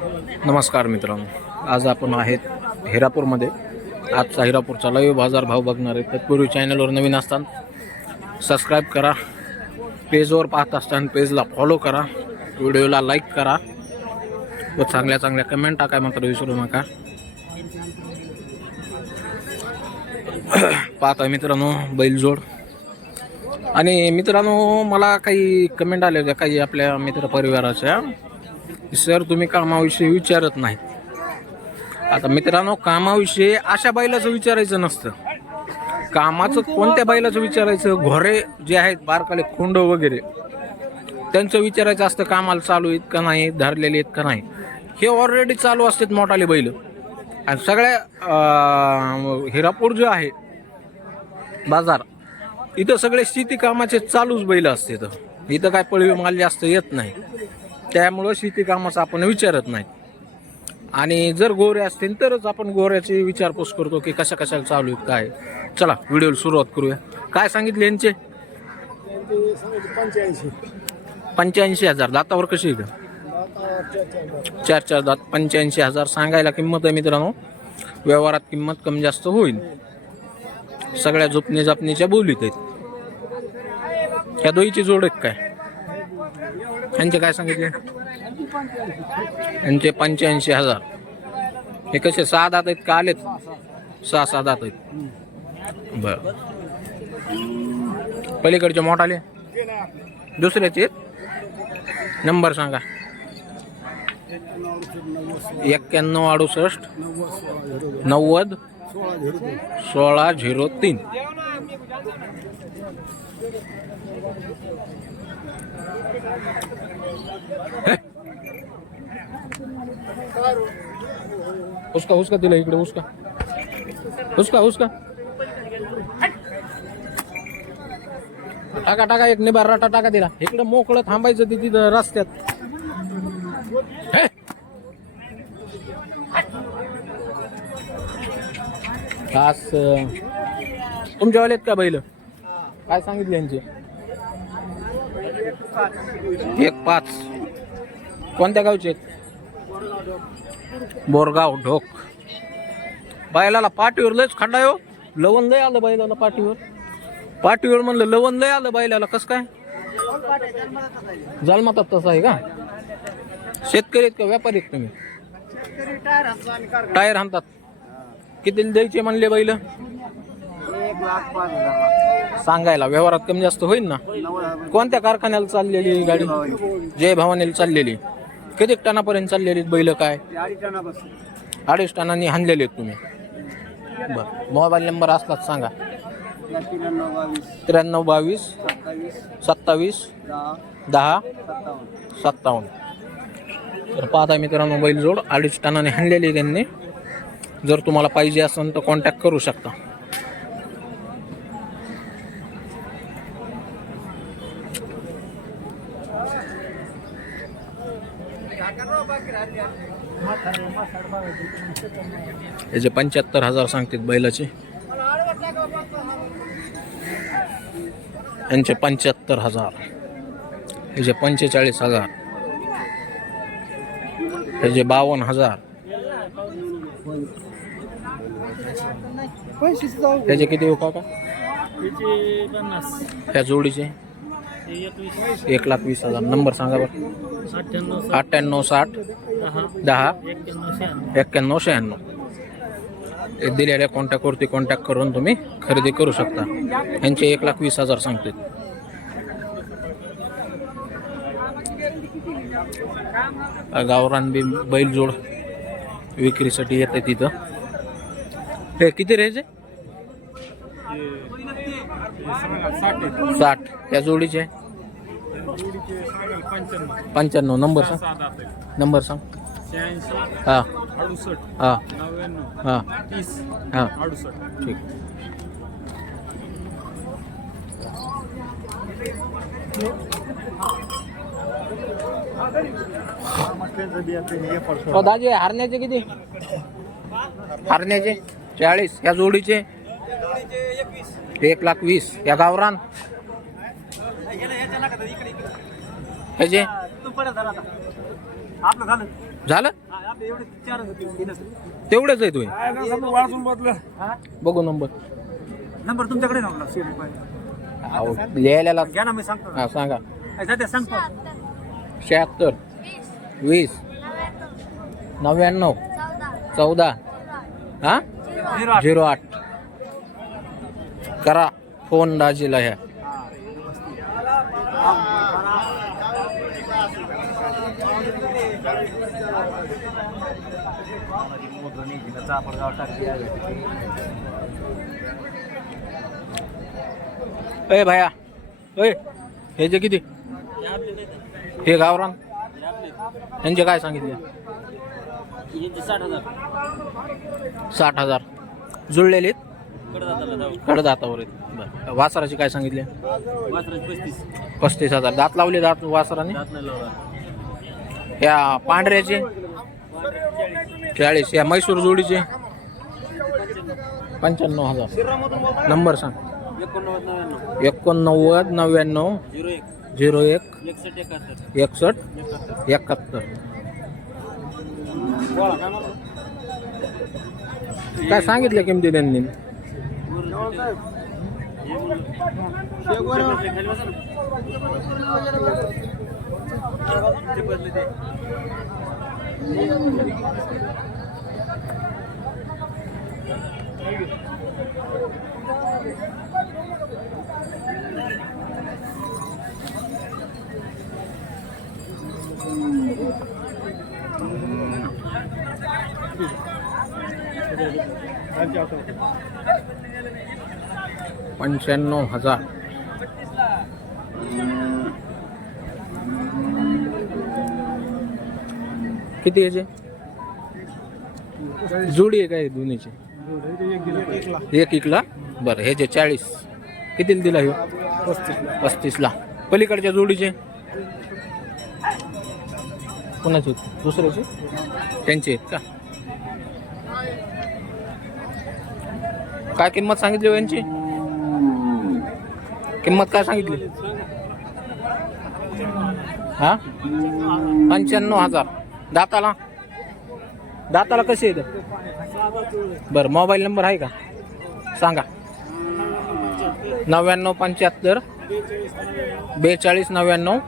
नमस्कार मित्रांनो, आज आपण आहेत हिरापूरमध्ये. आजचा हिरापूरचा लाईव्ह बाजार भाव बघणार आहे. तत्पूर्वी चॅनलवर नवीन असताना सबस्क्राईब करा, पेजवर पाहत असताना पेजला फॉलो करा, व्हिडिओला लाईक करा व चांगल्या चांगल्या कमेंट टाकाय मात्र विसरू नका. पाहता मित्रांनो बैलजोड. आणि मित्रांनो, मला काही कमेंट आले होत्या काही आपल्या मित्रपरिवाराच्या, सर तुम्ही कामाविषयी विचारत नाहीत. आता मित्रांनो, कामाविषयी अशा बैलाचं विचारायचं नसतं. कामाचं कोणत्या बैलाचं विचारायचं, घोरे जे आहेत बारकाले खोंड वगैरे त्यांचं विचारायचं असतं. कामाला चालू आहेत का नाही, धरलेले आहेत का नाही, हे ऑलरेडी चालू असतात मोठाले बैल. आणि सगळ्या हिरापूर जे आहे बाजार, इथं सगळे शेती कामाचे चालूच बैल असते. इथं काय पळवी माल जास्त येत नाही, त्यामुळं शेती कामाचं आपण विचारत नाही. आणि जर गोरे असतील तरच आपण गोऱ्याची विचारपूस करतो की कशा कशाला चालू आहेत काय. चला व्हिडिओला सुरुवात करूया. काय सांगितले यांचे? 85,000. दातावर कशी आहे? 4 दात, 85,000 सांगायला किंमत आहे मित्रांनो. व्यवहारात किंमत कमी जास्त होईल. सगळ्या झोपणी जापणीच्या बोलीत आहेत. ह्या दोईची जोड आहे काय? यांचे काय सांगितले? यांचे 85,000. हे कसे 6 दात आहेत का आलेत? 6 दात आहेत. बरं. पलीकडचे मोठाले दुसऱ्याचे नंबर सांगा. 9168 90 1603. उसका दिला इकडे. उसका टाका एक निबार राटा टाका दिला इकडे. मोकळं थांबायचं तिथं रस्त्यात. खास तुमच्यावाले आहेत का बैल? काय सांगितले यांचे? 1.5. कोणत्या गावचे आहेत? बोरगाव ढोक. बैलाला पाठीवर लयच खंडा हो. लवण लय आलं बैलाला पाठीवर म्हणलं लवण लय आलं बैलाला. कसं काय जन्मतात तसं आहे का? शेतकरी आहेत का व्यापारी आहेत तुम्ही? टायर हाणतात. किती द्यायचे म्हणले बैल? 1,05,000 सांगायला. व्यवहारात कमी जास्त होईल ना? कोणत्या कारखान्याला चाललेली गाडी? जय भवानीला चाललेली. किती टनापर्यंत चाललेली बैल? काय 2.5 टनांनी हाणलेले आहेत तुम्ही? बरं. मोबाईल नंबर असलाच सांगा. 9322 27 10 57. तर पाहता मित्रांनो, बैलजोड 2.5 टनाने हाणलेली त्यांनी. जर तुम्हाला पाहिजे असेल तर कॉन्टॅक्ट करू शकता. याचे 75,000 सांगतात बैलाचे. यांचे 75,000. याचे 45,000. याचे 52,000. त्याचे किती हो का? ह्या जोडीचे 1,20,000. नंबर सांगा बरं. 9860 10 9196. दिलेल्या कॉन्टॅक्टवरती कॉन्टॅक्ट करून तुम्ही खरेदी करू शकता. यांचे 1,20,000 सांगते. गावरान बी बैलजोड विक्रीसाठी येते तिथं. हे किती रेंज? 60. या जोडीचे 95. नंबर सांग. हां हां हां हां. ठीक. दाजी हरण्याचे किती? हरण्याचे 40. या जोडीचे 1,20,000. या गावरान ह्याचे झालं तेवढंच आहे तुम्ही बघू नंबर नंबर तुमच्याकडे लिहायला घ्या ना, मी सांगतो हा सांगा सांगतो 76 20 99 14 हा 08 करा फोन दाजीला ह्या ए भाया ओय हे जे किती हे गावरान यांचे काय सांगितले 60,000 जुळलेले कडदातावर आहेत बरं वासराची काय सांगितले 35,000 दात लावले दात वासराने या पांढऱ्याचे 40 या म्हैसूर जोडीचे 95,000 नंबर सांग 89 99 01 61 71 काय सांगितलं किमती त्यांनी $95,000 किती याचे जोडी आहे काय दोन्हीची एक एकला बरं हे जे 40 कितीला दिला ह्यो 35ला पलीकडच्या जोडीचे कोणाचे दुसऱ्याचे त्यांचे आहेत का काय किंमत सांगितली हो यांची किंमत काय सांगितली हा 95,000 दाताला कसे येतं बरं मोबाईल नंबर आहे का सांगा 9975 42 99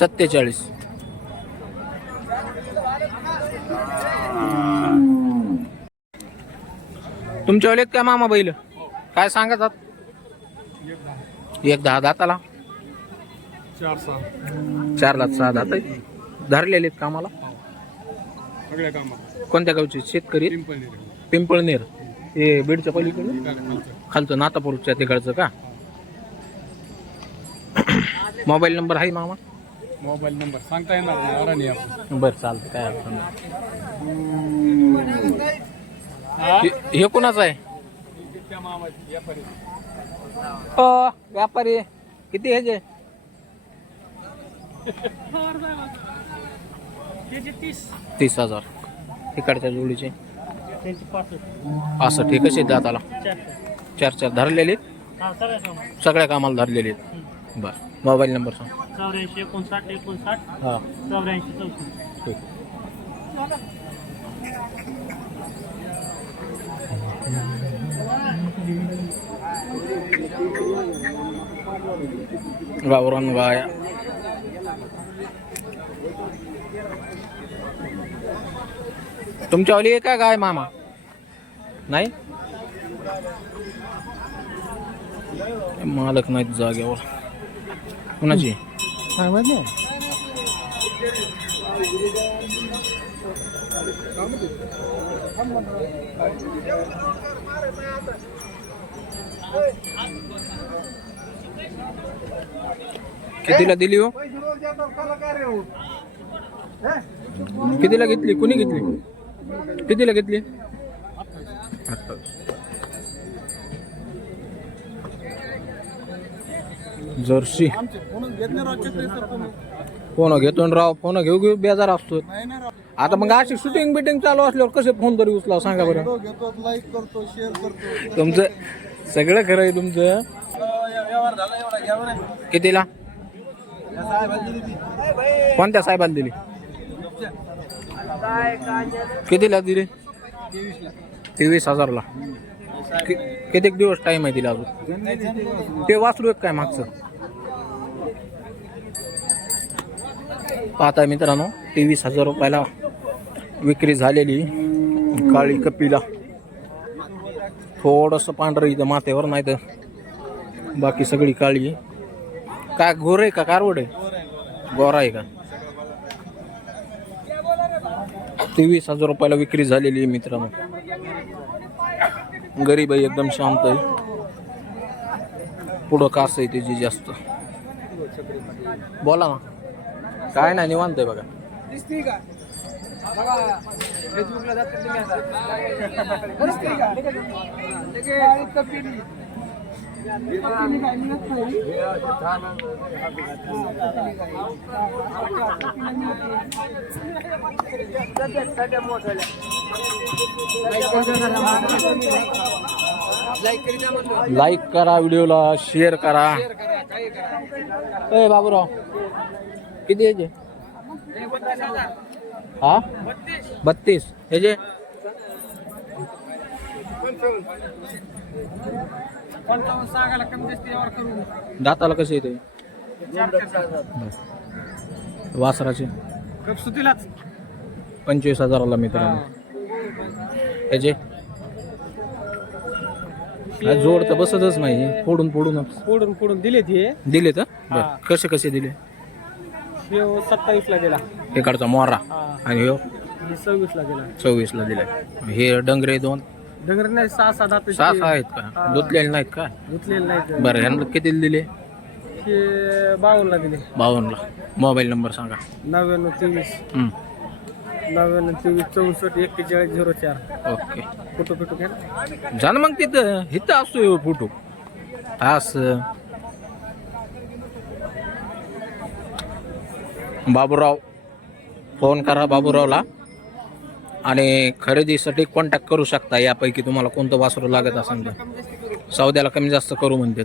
47 तुमच्या वेळेत काय मामा बैल काय सांगतात 10 दाताला 4 दात 6 दात धरलेले आहेत कामाला कोणत्या गावचे शेतकरी पिंपळनेर हे बीडच्या पलीकडे खालचं नातापूरच्या तिकडचं का मोबाईल नंबर आहे मामा मोबाईल नंबर सांगता येणार नाही बरं चालतं काय अडचण नाही हे कोणाचं आहे व्यापारी किती ह्याचे 30,000 इकडच्या जोडीचे 65 कसे दाताला 4 धरलेले सगळ्या कामाला धरलेले आहेत बरं मोबाईल नंबर सांग 84 59 59 हां 84 64 ठीक गावरान गाया तुमच्यावाली आहे का गाय मामा नाही मालक नाहीत जागेवर कुणाची काय माहिती कितीला दिली हो कितीला घेतली कुणी घेतली कितीला घेतली जर्सी फोन घेतो राव फोन घेऊ बेजार असतो आता मग अशी शूटिंग बिटिंग चालू असल्यावर कसे फोन तरी उचला सांगा बरं लाईक करतो शेअर करतो तुमचं सगळं खरं आहे तुमचं कितीला कोणत्या साहेबाला दिली कितीला दिले? 23,000ला. किती दिवस टाइम आहे तिला अजून? ते वासरू एक काय मागचं पाहताय मित्रांनो, 23,000 रुपयाला विक्री झालेली काळी कपिला. थोडंसं पांढरं इथं माथ्यावर, नाही तर बाकी सगळी काळी. काय गोर आहे का कारवड आहे? गोरा आहे का? 23,000 रुपयाला विक्री झालेली आहे मित्रांनो. गरीब आहे, एकदम शांत आहे. पुढं कास आहे त्याची जास्त. बोला ना. काय नाही, निवांत आहे बघा. लाईक करा, व्हिडिओला शेअर करा. ए बाबूराव, किती याचे? हा 32 याचे. दाताला कसे येते? वासराचे 25,000ला मित्रांनो. याचे जोड तर बसतच नाही, फोडून फोडून दिले ते. दिले तर कसे कसे दिले? 27ला दिला. इकडचा मोरा आणि ह्यो 26ला दिला. 24ला दिलाय. हे डंगरे दोन डंगर नाही, 6 दात. 6 आहेत का? धुतलेले नाहीत का? धुतलेले नाही. बरं, ह्यांना किती दिले? हे 52ला दिले. 52ला. मोबाईल नंबर सांगा. 9923 हं. 9923 64 41 04. ओके. फोटो घ्या. जा ना मग तिथं. इथं असतो फोटो. असं बाबूराव, फोन करा बाबूरावला आणि खरेदीसाठी कॉन्टॅक्ट करू शकता. यापैकी तुम्हाला कोणतं वासरू लागत असेल तर सौद्याला कमी जास्त करू म्हणतात.